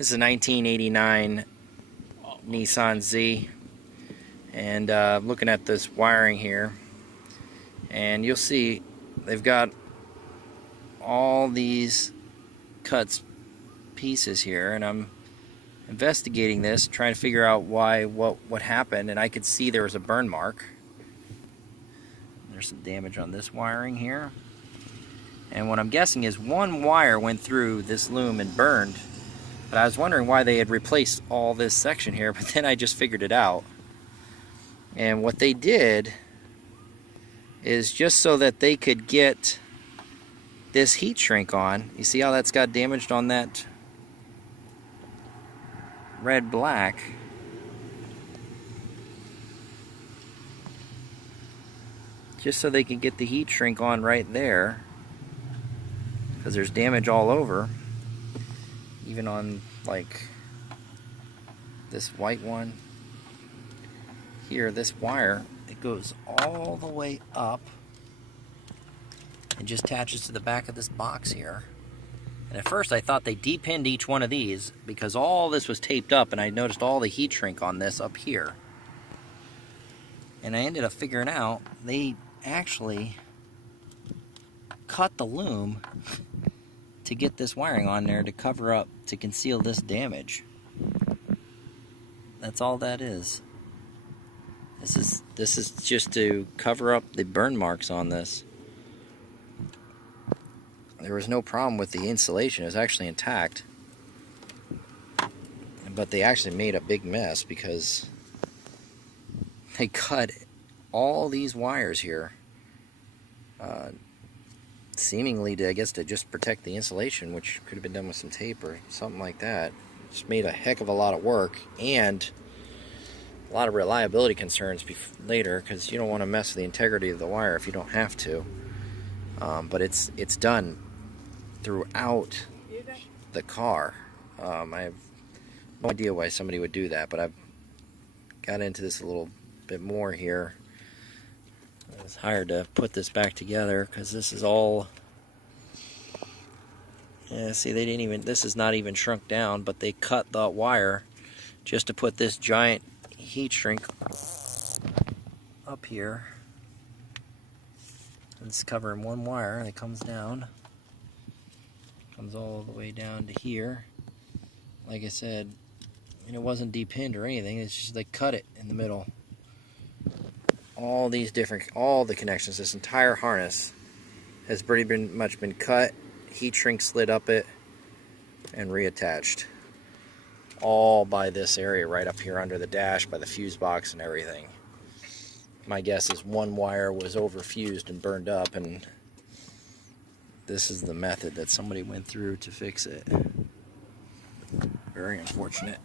This is a 1989 Nissan Z, and looking at this wiring here, and you'll see they've got all these cut pieces here, and I'm investigating this, trying to figure out what happened, and I could see there was a burn mark. There's some damage on this wiring here, and what I'm guessing is one wire went through this loom and burned. But I was wondering why they had replaced all this section here, but then I just figured it out. And what they did is just so that they could get this heat shrink on. You see how that's got damaged on that red black? Just so they could get the heat shrink on right there, because there's damage all over. Even on like this white one here, this wire, it goes all the way up and just attaches to the back of this box here. And at first I thought they depinned each one of these because all this was taped up, and I noticed all the heat shrink on this up here. And I ended up figuring out they actually cut the loom to get this wiring on there to cover up, to conceal this damage. That's all that is. This is just to cover up the burn marks on this. There was no problem with the insulation, it was actually intact. But they actually made a big mess because they cut all these wires here. Seemingly to, I guess, to just protect the insulation, which could have been done with some tape or something like that. Just made a heck of a lot of work and a lot of reliability concerns later, because you don't want to mess with the integrity of the wire if you don't have to. But it's done throughout the car. I have no idea why somebody would do that, but I've got into this a little bit more here. It's hard to put this back together because this is all, yeah, see, they didn't even, this is not even shrunk down, but they cut the wire just to put this giant heat shrink up here. It's covering one wire, and it comes down, comes all the way down to here. Like I said, and it wasn't depinned or anything, it's just they cut it in the middle. All these different, all the connections, this entire harness has pretty much been cut, heat shrink slid up it, and reattached. All by this area right up here under the dash, by the fuse box and everything. My guess is one wire was overfused and burned up, and this is the method that somebody went through to fix it. Very unfortunate.